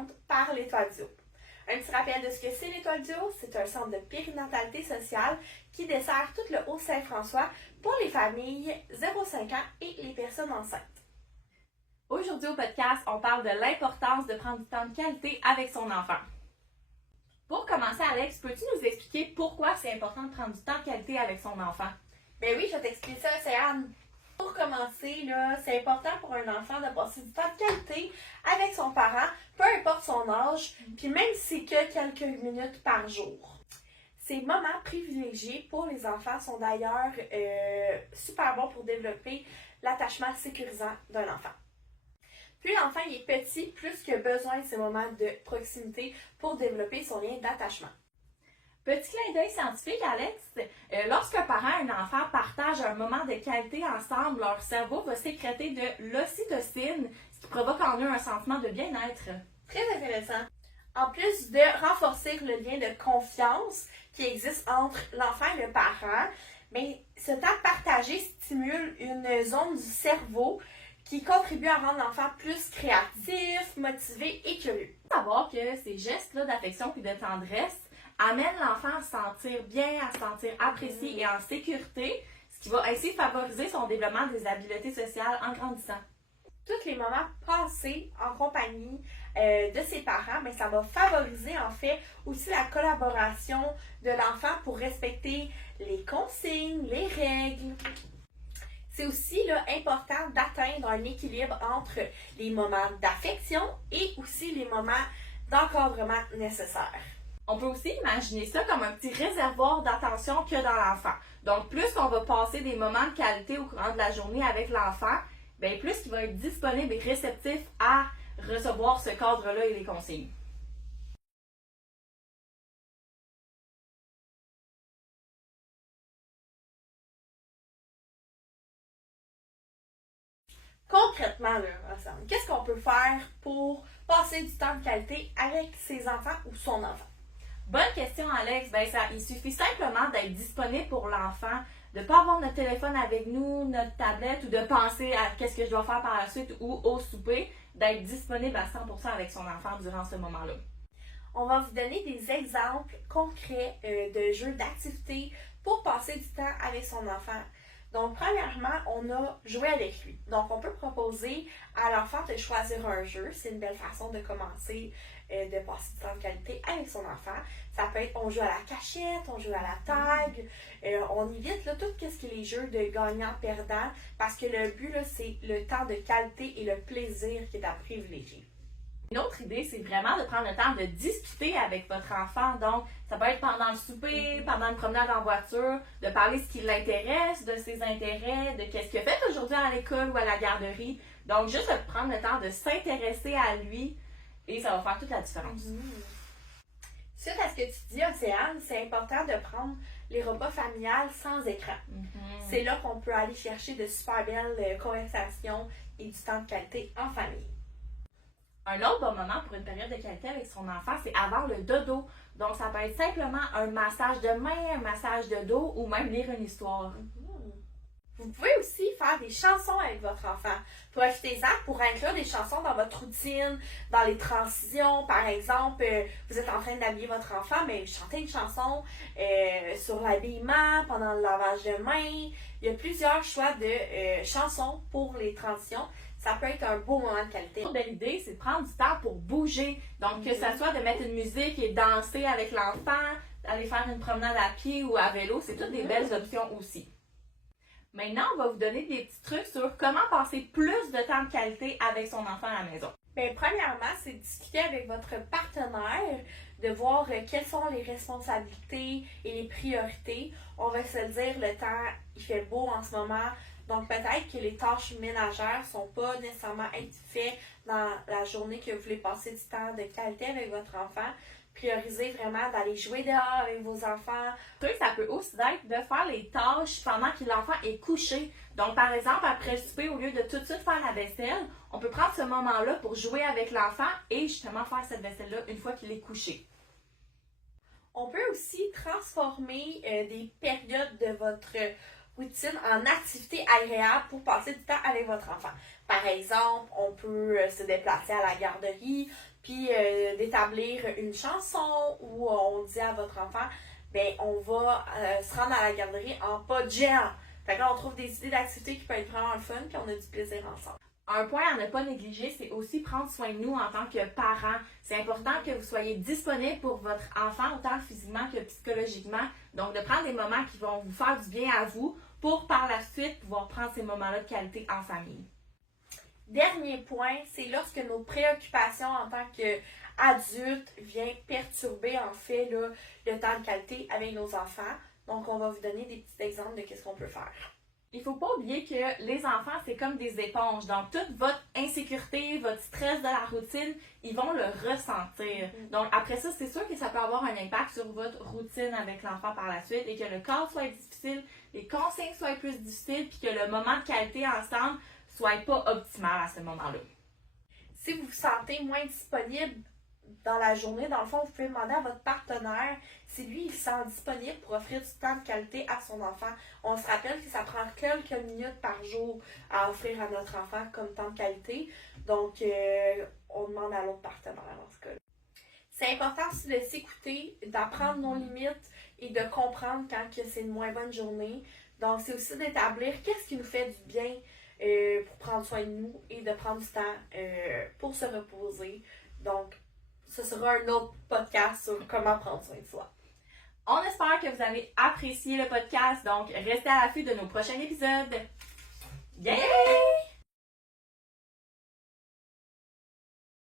bienveillante par l'Étoile du Haut. Un petit rappel de ce que c'est l'Étoile du Haut, c'est un centre de périnatalité sociale qui dessert tout le Haut-Saint-François pour les familles 0-5 ans et les personnes enceintes. Aujourd'hui au podcast, on parle de l'importance de prendre du temps de qualité avec son enfant. Pour commencer, Alex, peux-tu nous expliquer pourquoi c'est important de prendre du temps de qualité avec son enfant? Ben oui, je vais t'expliquer ça, c'est Anne. Pour commencer, là, c'est important pour un enfant de passer du temps de qualité avec son parent, peu importe son âge, puis même si c'est que quelques minutes par jour. Ces moments privilégiés pour les enfants sont d'ailleurs super bons pour développer l'attachement sécurisant d'un enfant. Plus l'enfant est petit, plus qu'il a besoin de ces moments de proximité pour développer son lien d'attachement. Petit clin d'œil scientifique, Alex, lorsqu'un parent et un enfant partagent un moment de qualité ensemble, leur cerveau va sécréter de l'ocytocine, ce qui provoque en eux un sentiment de bien-être. Très intéressant. En plus de renforcer le lien de confiance qui existe entre l'enfant et le parent, mais ce temps partagé stimule une zone du cerveau qui contribue à rendre l'enfant plus créatif, motivé et curieux. Il faut savoir que ces gestes-là d'affection et de tendresse amènent l'enfant à se sentir bien, à se sentir apprécié et en sécurité, ce qui va ainsi favoriser son développement des habiletés sociales en grandissant. Tous les moments passés en compagnie de ses parents, mais ça va favoriser en fait aussi la collaboration de l'enfant pour respecter les consignes, les règles. C'est aussi là, important d'atteindre un équilibre entre les moments d'affection et aussi les moments d'encadrement nécessaires. On peut aussi imaginer ça comme un petit réservoir d'attention que dans l'enfant. Donc, plus qu'on va passer des moments de qualité au courant de la journée avec l'enfant, bien plus il va être disponible et réceptif à recevoir ce cadre-là et les consignes. Concrètement, là, ensemble, qu'est-ce qu'on peut faire pour passer du temps de qualité avec ses enfants ou son enfant? Bonne question, Alex. Il suffit simplement d'être disponible pour l'enfant, de ne pas avoir notre téléphone avec nous, notre tablette ou de penser à qu'est-ce que je dois faire par la suite ou au souper, d'être disponible à 100% avec son enfant durant ce moment-là. On va vous donner des exemples concrets de jeux d'activités pour passer du temps avec son enfant. Donc, premièrement, on a joué avec lui. Donc, on peut proposer à l'enfant de choisir un jeu. C'est une belle façon de commencer, de passer du temps de qualité avec son enfant. Ça peut être, on joue à la cachette, on joue à la tag. On évite là, tout ce qui est les jeux de gagnant-perdant parce que le but, là, c'est le temps de qualité et le plaisir qui est à privilégier. Une autre idée, c'est vraiment de prendre le temps de discuter avec votre enfant. Donc, ça peut être pendant le souper, pendant une promenade en voiture, de parler de ce qui l'intéresse, de ses intérêts, de qu'est-ce qu'il a fait aujourd'hui à l'école ou à la garderie. Donc, juste de prendre le temps de s'intéresser à lui et ça va faire toute la différence. Suite à ce que tu dis, Océane, c'est important de prendre les repas familiales sans écran. C'est là qu'on peut aller chercher de super belles conversations et du temps de qualité en famille. Un autre bon moment pour une période de qualité avec son enfant, c'est avant le dodo. Donc, ça peut être simplement un massage de main, un massage de dos ou même lire une histoire. Vous pouvez aussi faire des chansons avec votre enfant. Profitez-en pour inclure des chansons dans votre routine, dans les transitions. Par exemple, vous êtes en train d'habiller votre enfant, mais chantez une chanson sur l'habillement, pendant le lavage de main. Il y a plusieurs choix de chansons pour les transitions. Ça peut être un beau moment de qualité. Une autre belle idée, c'est de prendre du temps pour bouger. Donc, que ce soit de mettre une musique et danser avec l'enfant, d'aller faire une promenade à pied ou à vélo, c'est toutes des belles options aussi. Maintenant, on va vous donner des petits trucs sur comment passer plus de temps de qualité avec son enfant à la maison. Bien, premièrement, c'est de discuter avec votre partenaire, de voir quelles sont les responsabilités et les priorités. On va se le dire, le temps, il fait beau en ce moment. Donc, peut-être que les tâches ménagères ne sont pas nécessairement faites dans la journée que vous voulez passer du temps de qualité avec votre enfant. Priorisez vraiment d'aller jouer dehors avec vos enfants. Ça peut aussi être de faire les tâches pendant que l'enfant est couché. Donc, par exemple, après le souper, au lieu de tout de suite faire la vaisselle, on peut prendre ce moment-là pour jouer avec l'enfant et justement faire cette vaisselle-là une fois qu'il est couché. On peut aussi transformer des périodes de votre routine en activité agréable pour passer du temps avec votre enfant. Par exemple, on peut se déplacer à la garderie puis d'établir une chanson où on dit à votre enfant, ben on va se rendre à la garderie en pas de géant. Fait que là, on trouve des idées d'activités qui peuvent être vraiment le fun, puis on a du plaisir ensemble. Un point à ne pas négliger, c'est aussi prendre soin de nous en tant que parents. C'est important que vous soyez disponibles pour votre enfant, autant physiquement que psychologiquement. Donc, de prendre des moments qui vont vous faire du bien à vous pour par la suite pouvoir prendre ces moments-là de qualité en famille. Dernier point, c'est lorsque nos préoccupations en tant qu'adultes viennent perturber en fait là, le temps de qualité avec nos enfants. Donc, on va vous donner des petits exemples de ce qu'on peut faire. Il faut pas oublier que les enfants, c'est comme des éponges. Donc, toute votre insécurité, votre stress de la routine, ils vont le ressentir. Donc, après ça, c'est sûr que ça peut avoir un impact sur votre routine avec l'enfant par la suite et que le cadre soit difficile, les consignes soient plus difficiles, puis que le moment de qualité ensemble soit pas optimal à ce moment-là. Si vous vous sentez moins disponible dans la journée, dans le fond, vous pouvez demander à votre partenaire si lui, il se sent disponible pour offrir du temps de qualité à son enfant. On se rappelle que ça prend quelques minutes par jour à offrir à notre enfant comme temps de qualité. Donc, on demande à l'autre partenaire dans ce cas-là. C'est important aussi de s'écouter, d'apprendre nos limites et de comprendre quand c'est une moins bonne journée. Donc, c'est aussi d'établir qu'est-ce qui nous fait du bien pour prendre soin de nous et de prendre du temps pour se reposer. Donc, ce sera un autre podcast sur comment prendre soin de soi. On espère que vous avez apprécié le podcast, donc restez à l'affût de nos prochains épisodes. Yeah!